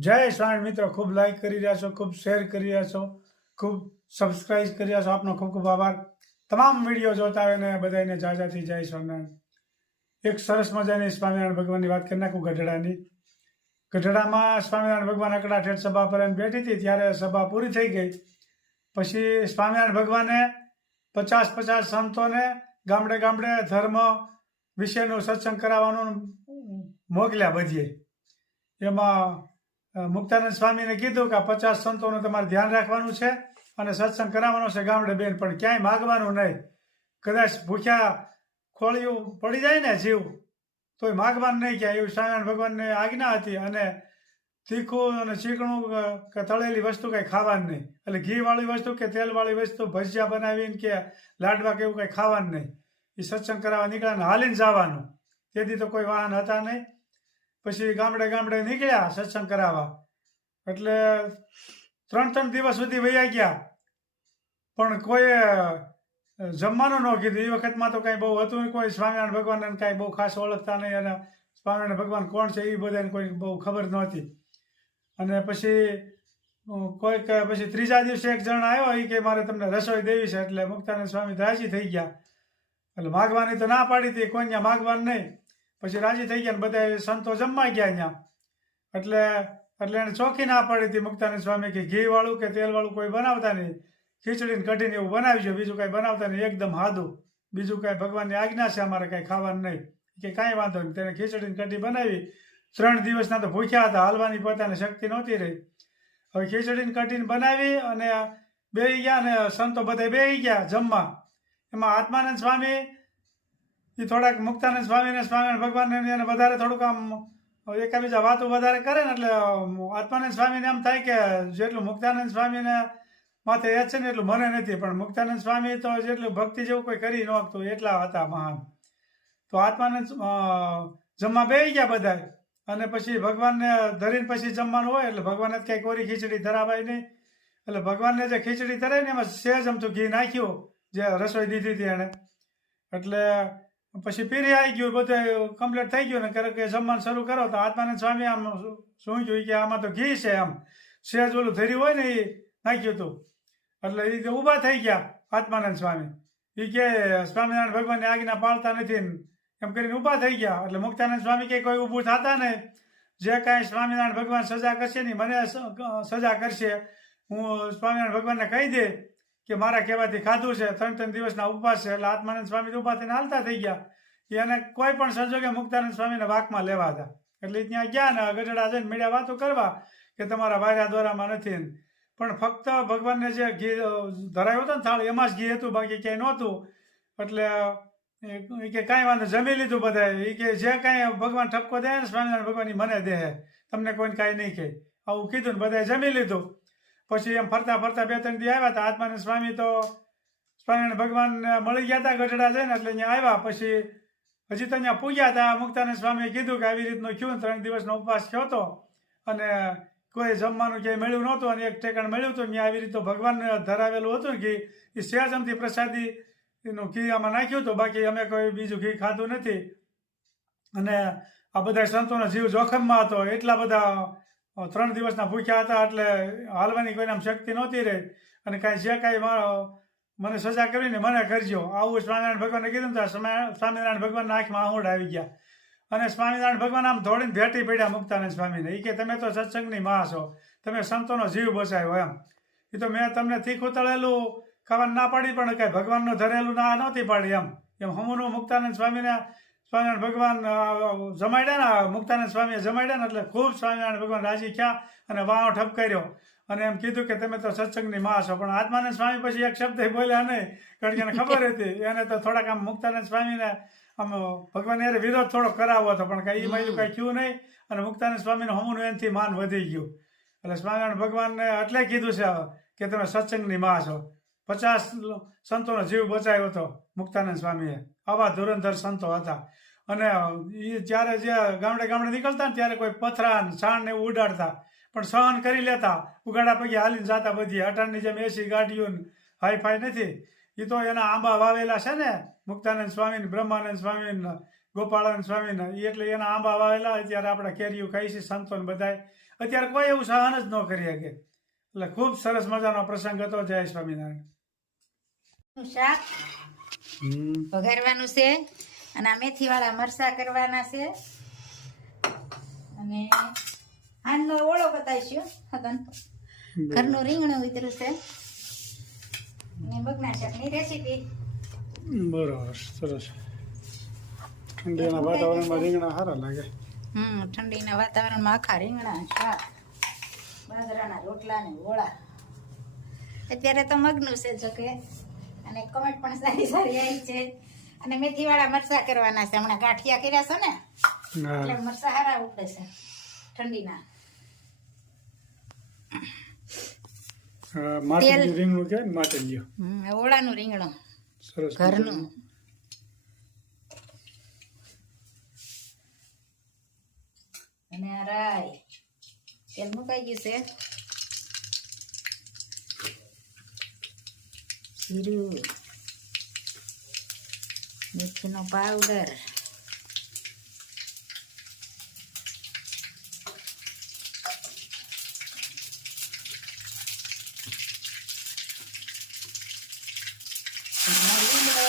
જય સ્વામી મિત્રો, ખૂબ લાઈક કરી રહ્યા છો, ખૂબ શેર કરી રહ્યા છો, ખૂબ સબસ્ક્રાઈબ કરી રહ્યા છો. આપનો ખૂબ ખૂબ આભાર. તમામ વીડિયો જોતા હોય ને બધાને જાજાથી જય સ્વામિનારાયણ એક સરસ મજાની સ્વામિનારાયણ ભગવાનની વાત કરી નાખું ગઢડાની. ગઢડામાં સ્વામિનારાયણ ભગવાન અકડા ઠેઠ સભા પર બેઠી હતી, ત્યારે સભા પૂરી થઈ ગઈ. પછી સ્વામિનારાયણ ભગવાને પચાસ પચાસ સંતોને ગામડે ગામડે ધર્મ વિશેનું સત્સંગ કરાવવાનું મોકલ્યા બધીએ એમાં મુક્તાનંદ સ્વામીને કીધું કે પચાસ સંતોનું તમારે ધ્યાન રાખવાનું છે અને સત્સંગ કરાવવાનો છે ગામડે બેન, પણ ક્યાંય માગવાનું નહીં. કદાચ ભૂખ્યા ખોળિયું પડી જાય ને જીવ, તોય માગવાનું નહીં ક્યાંય. એવું સ્વામિનારાયણ ભગવાનની આજ્ઞા હતી અને તીખું અને ચીકણું કે તળેલી વસ્તુ કંઈ ખાવાનું નહીં. એટલે ઘીવાળી વસ્તુ કે તેલવાળી વસ્તુ, ભજીયા બનાવીને કે લાડવા કે એવું કંઈ ખાવાનું નહીં. એ સત્સંગ કરાવવા નીકળ્યા હાલીને જવાનું. તેથી તો કોઈ વાહન હતા નહીં. પછી ગામડે ગામડે નીકળ્યા સત્સંગ કરાવવા. એટલે ત્રણ ત્રણ દિવસ સુધી વૈયા ગયા. પણ કોઈ જમવાનું ન કીધું. એ વખતમાં તો કાંઈ બહુ હતું કોઈ સ્વામિનારાયણ ભગવાનને કાંઈ બહુ ખાસ ઓળખતા નહીં અને સ્વામિનારાયણ ભગવાન કોણ છે એ બધાને કોઈ બહુ ખબર નહોતી. અને પછી કોઈક પછી ત્રીજા દિવસે એક જણ આવ્યો. એ કે મારે તમને રસોઈ દેવી છે. એટલે મુક્તાનંદ સ્વામી રાજી થઈ ગયા. એટલે માગવાની તો ના પાડી હતી. કોઈ ત્યાં માગવાનું નહીં. પછી રાજી થઈ ગયા ને બધા સંતો જમવા ગયા ત્યાં. એટલે એટલે એને ચોખી ના પાડી હતી મુક્તાનંદ સ્વામી કે ઘી વાળું કે તેલ વાળું કોઈ બનાવતા નહીં. ખીચડીને કઢીને એવું બનાવજો બીજું કાંઈ બનાવતા નહીં, એકદમ હાદું. બીજું કાંઈ ભગવાનની આજ્ઞા છે અમારે કાંઈ ખાવાનું નહીં. કે કાંઈ વાંધો નહીં. તેને ખીચડીને કઢી બનાવી. ત્રણ દિવસના તો ભૂખ્યા હતા, હાલવાની પોતાની શક્તિ નહોતી રહી. હવે ખીચડીને કઢીને બનાવી અને બેહી ગયા ને સંતો બધા બેહી ગયા જમવા. એમાં આત્માનંદ સ્વામી એ થોડાક મુક્તાનંદ સ્વામી ભગવાનને એને વધારે થોડુંક આમ એકાબીજા વાતો વધારે કરે ને એટલે આત્માનંદ સ્વામીને એમ થાય કે જેટલું મુક્તાનંદ સ્વામીને માથે એ છે ને એટલું મને નથી, પણ મુક્તાનંદ સ્વામી તો જેટલું ભક્તિ જેવું કોઈ કરી ન શકતું, એટલા હતા મહાન. તો આત્માનંદ જમવા બે ગયા બધા અને પછી ભગવાનને ધરીને પછી જમવાનું હોય એટલે ભગવાનને જ ક્યાંય કોરી ખીચડી ધરાવાય નહીં. એટલે ભગવાનને જે ખીચડી ધરાય ને એમાં સહેજ અમથું ઘી નાખ્યું, જે રસોઈ દીધી હતી એણે. એટલે પછી પીરી આવી ગયું, બધું કમ્પ્લીટ થઈ ગયું ને કરે કે જમવાનું શરૂ કરો, તો આત્માનંદ સ્વામી આમ શું જોયું કે આમાં તો ઘી છે આમ. સહેજ ઓલું ધર્યું હોય ને એ નાખ્યું હતું. એટલે એ ઊભા થઈ ગયા, આત્માનંદ સ્વામી. એ કે સ્વામિનારાયણ ભગવાનની આજ્ઞા પાળતા નથી એમ કરીને ઊભા થઈ ગયા. એટલે મુક્તાનંદ સ્વામી કે કોઈ ઊભું થતા નહીં. જે કાંઈ સ્વામિનારાયણ ભગવાન સજા કરશે ને મને સજા કરશે. હું સ્વામિનારાયણ ભગવાનને કહી દે કે મારા કહેવાથી ખાધું છે, ત્રણ ત્રણ દિવસના ઉપવાસ છે, એટલે આત્માનંદ સ્વામી ઊભા થઈને હાલતા થઈ ગયા. એને કોઈ પણ સંજોગે મુક્તાનંદ સ્વામીને વાકમાં લેવા હતા. એટલે ત્યાં ગયા ને ગઢડા જઈને મીડિયા વાતો કરવા કે તમારા વાયરા દ્વારામાં નથી. પણ ફક્ત ભગવાનને જે ઘી ધરાયું હતો ને થાળ, એમાં જ ઘી હતું, બાકી ક્યાંય નહોતું. એટલે એ કે કાંઈ વાંધો જમી લીધું બધાએ. એ કે જે કાંઈ ભગવાન ઠપકો દે ને સ્વામિનારાયણ ભગવાન મને દે. તમને કોઈને કાંઈ નહીં કહે. આવું કીધું ને બધાએ જમી લીધું. પછી એમ ફરતા ફરતા બે ત્રણ દી આવ્યા હતા આત્માને સ્વામી તો સ્વામિનારાયણ ભગવાન મળી ગયા હતા ગઢડા જઈને એટલે અહીંયા આવ્યા. પછી હજી તો અહીંયા પૂગ્યા હતા મુક્તાને સ્વામીએ કીધું કે આવી રીતનું થયું. ત્રણ દિવસનો ઉપવાસ થયો હતો. અને કોઈ જમવાનું ક્યાંય મળ્યું નહોતું અને એક ઠેકાણ મળ્યું હતું. ત્યાં આવી રીતે ભગવાનને ધરાવેલું હતું ઘી એ સહેજમથી પ્રસાદી એનું ઘી આમાં નાખ્યું હતું. બાકી અમે કોઈ બીજું ઘી ખાધું નથી. અને આ બધા સંતોનો જીવ જોખમમાં હતો. એટલા બધા ત્રણ દિવસના ભૂખ્યા હતા એટલે હાલવાની કોઈને આમ શક્તિ નહોતી રહી. અને કાંઈ જે કાંઈ મારો મને સજા કરીને મને કરજો. આવું સ્વામિનારાયણ ભગવાને કીધું તો સ્વામિ- સ્વામિનારાયણ ભગવાનના આંખમાં આહુડ આવી ગયા. અને સ્વામિનારાયણ ભગવાન આમ દોડીને ભેટી પડ્યા મુક્તાનંદ સ્વામીને. એ કે, તમે તો સત્સંગની મા છો. તમે સંતોનો જીવ બચાવ્યો એમ. એ તો મેં તમને તીખું તળેલું ખાવાનું ના પાડી પણ કાંઈ ભગવાનનું ધરેલું ના નહોતી પાડી એમ. એમ હમુનું મુક્તાનંદ સ્વામીને સ્વામિનારાયણ ભગવાન જમાડ્યા ને મુક્તાનંદ સ્વામીએ જમાડ્યા ને, એટલે ખૂબ સ્વામિનારાયણ ભગવાન રાજી થયા અને વાહ ઠપ કર્યો. અને એમ કીધું કે તમે તો સત્સંગની માં છો, પણ આત્માનંદ સ્વામી પછી એક શબ્દ બોલ્યા નહીં, કારણ કે એને ખબર હતી. એને તો થોડાક આમ મુક્તાનંદ સ્વામીને આમ ભગવાન યારે વિરોધ થોડો કરાવો હતો, પણ કઈ એમાં કઈ થયું નહીં અને મુક્તાનંદ સ્વામીનું હમુનું એનથી માન વધી ગયું. એટલે સ્વામિનારાયણ ભગવાનને એટલે કીધું છે કે તમે સત્સંગની માં છો. પચાસ સંતોનો જીવ બચાવ્યો હતો મુક્તાનંદ સ્વામીએ. આવા ધુરંધર સંતો હતા. અને એ જ્યારે જે ગામડે ગામડે નીકળતા ને ત્યારે કોઈ પથરા સાણ ને એવું ઉડાડતા. પણ સહન કરી લેતા. ઉગાડા પગે હાલીને જતા બધી. અટાણની જેમ એસી ગાડીઓ ને હાઈ ફાઈ નથી. એ તો એના આંબા વાવેલા છે ને, મુક્તાનંદ સ્વામી બ્રહ્માનંદ સ્વામી ગોપાળાનંદ સ્વામી એટલે એના આંબા વાવેલા. અત્યારે આપણે કેરીઓ ખાઈ છે સંતોન બધાય. અત્યારે કોઈ એવું સહન જ ન કરી શકે. એટલે ખૂબ સરસ મજાનો પ્રસંગ હતો. જય સ્વામિનારાયણ. શાક વઘારવાનું છે અને આ મેથીવાળા મરસા કરવાના છે. અને હાંડનો ઓળો બતાવીશું ઘરનું રીંગણું ઉતર્યું છે. અને બગના શાકની રેસીપી. બરોબર સરસ. ઠંડીના વાતાવરણમાં રીંગણા સારા લાગે. હમ ઠંડીના વાતાવરણમાં આખા રીંગણા શાક. બાજરાના રોટલા ને ઓળા અત્યારે તો મગનું છે જોકે. અને કમેન્ટ પણ સારી સારી આવી છે. અને મેથીવાળા મરચા કરવાના છે. હમણાં ગાંઠિયા કર્યા છે ને એટલે મરચા હારા ઉપડે છે ઠંડીના. રીંગણું કે ઓળાનું રીંગણું. સરસ ઘરનું. અને રાય તેલ મુકાઈ ગયું છે. જીરું મીઠુંનો પાવડર અને લીમડો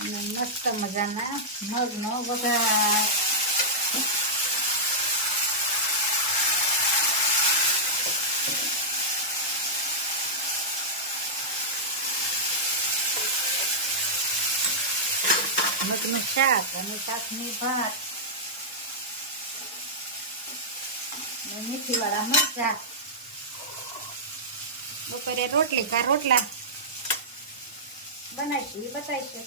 અને મસ્ત મજાના મગનો વઘાર મગનું શાક અને શાકની ભાત. અને મીઠીવાળા મરચા. બપોરે રોટલી કા રોટલા? બનાવીશું એ બતાવીશું.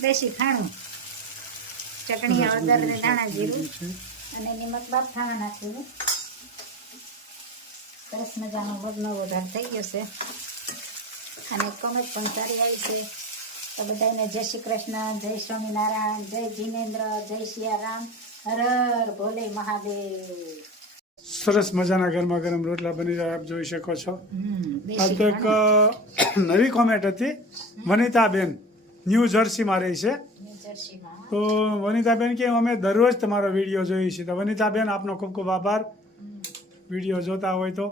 દેશી ખાણું. ચટણી હળદર ને ધાણા જીરું. અને નિમક બાપ ખાવા નાખ્યું સરસ મજાનો મગનો વઘાર થઈ ગયો છે. અને કમજ પણ સારી આવી છે. તો બધાને જય શ્રી કૃષ્ણ જય સ્વામિનારાયણ જય જીનેન્દ્ર જય સિયારામ હર હર ભોલે મહાદેવ. સરસ મજાના ગરમા ગરમ રોટલા બની રહ્યા આપ જોઈ શકો છો. આ તો એક નવી કોમેન્ટ હતી વનિતાબેન ન્યૂ જર્સીમાં રહી છે. તો વનિતાબેન કે અમે દરરોજ તમારો વીડિયો જોઈએ છીએ. તો વનિતાબેન આપનો ખૂબ ખૂબ આભાર. વીડિયો જોતા હોય તો.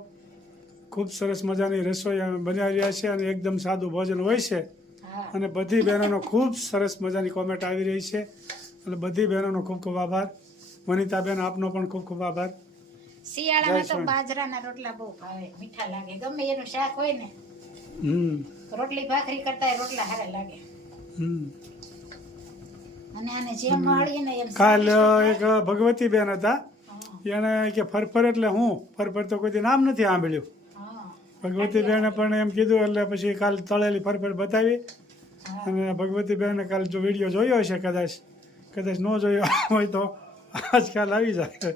ખૂબ સરસ મજાની રસોઈ અમે બનાવી રહ્યા છીએ અને એકદમ સાદું ભોજન હોય છે. અને બધી બહેનોનો ખૂબ સરસ મજાની કોમેન્ટ આવી રહી છે. અને બધી બહેનોનો ખૂબ ખૂબ આભાર. વનિતાબેન આપનો પણ ખૂબ ખૂબ આભાર. શિયાળામાં તો બાજરાના રોટલા બહુ ભાવે મીઠા લાગે. ગમે એનું શાક હોય ને હમ. રોટલી ભાખરી કરતા રોટલા હારા લાગે. હમ. કાલ એક ભગવતી બેન હતા એને કે ફરફર એટલે હું? ફરફર તો કોઈ નામ નથી સાંભળ્યું. ભગવતી બેને પણ એમ કીધું એટલે પછી કાલ તળેલી ફરફર બતાવી. અને ભગવતી બેને કાલ જો વીડિયો જોયો હશે કદાચ કદાચ ન જોયો હોય તો આજકાલ આવી જાય.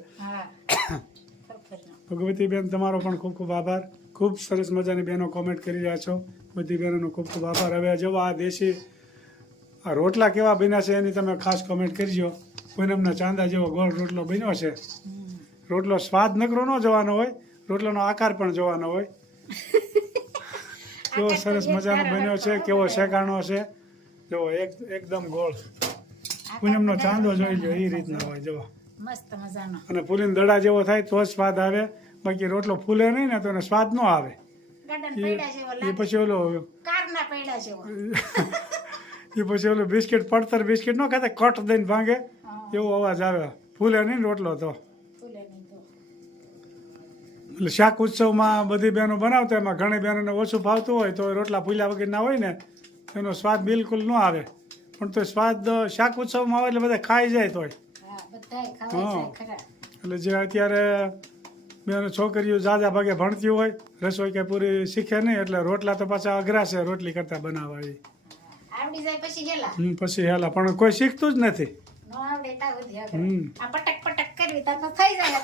ભગવતી બેન તમારો પણ ખૂબ ખૂબ આભાર. ખૂબ સરસ મજાની બહેનો કોમેન્ટ કરી રહ્યા છો. બધી બહેનોનો ખૂબ ખૂબ આભાર. હવે જો આ દેશી આ રોટલા કેવા બન્યા છે એની તમે ખાસ કોમેન્ટ કરજો. પૂનમના ચાંદા જેવો ગોળ રોટલો બન્યો છે. રોટલો સ્વાદ નકરો ન જોવાનો હોય રોટલાનો આકાર પણ જોવાનો હોય. કેવો સરસ મજાનો બન્યો છે કેવો. શેકાણો છે. જો એક એકદમ ગોળ. પૂનમનો ચાંદો જોઈ લો એ રીતના હોય જો. મસ્ત મજાનો. અને પૂરીને દડા જેવો થાય તો જ સ્વાદ આવે. બાકી રોટલો ફૂલે નહીં ને તો એને સ્વાદ ન આવે. એ એ પછી ઓલો કારના પૈડા જેવો. એ પછી ઓલું બિસ્કિટ પડતર બિસ્કિટ ન ખાતા કટ દઈને ભાંગે. એવો અવાજ આવે. ફૂલે નહીં રોટલો તો. એટલે શાક ઉત્સવમાં બધી બહેનો બનાવતા એમાં ઘણી બહેનોને ઓછું ભાવતું હોય તો રોટલા ફૂલ્યા વગરના હોય ને એનો સ્વાદ બિલકુલ ન આવે. પણ તો સ્વાદ શાક ઉત્સવમાં આવે એટલે બધા ખાઈ જાય તોય. હા એટલે જે અત્યારે બેનો છોકરીઓ જાજા ભાગે ભણતી હોય રસોઈ કે પૂરી શીખે નહીં એટલે રોટલા તો પાછા અઘરા છે રોટલી કરતા બનાવવા એ પછી હેલા પણ કોઈ શીખતું જ નથી. હમ. પટક પટક કરવી તો થઈ જાય.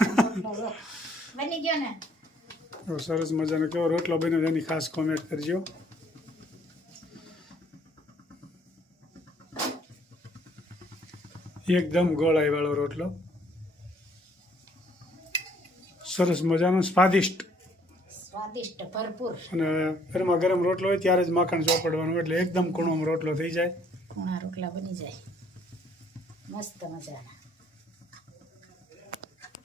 બની ગયો ને? તો સરસ મજાનો કેવો રોટલો બન્યો એની ખાસ કોમેન્ટ કરજો. એકદમ ગોળાઈ વાળો રોટલો. સરસ મજાનો સ્વાદિષ્ટ. સ્વાદિષ્ટ ભરપૂર. અને ગરમા ગરમ રોટલો હોય ત્યારે જ માખણ ચોપડવાનું એટલે એકદમ કૂણોમાં રોટલો થઈ જાય. કુણા રોટલા બની જાય. મસ્ત મજાના.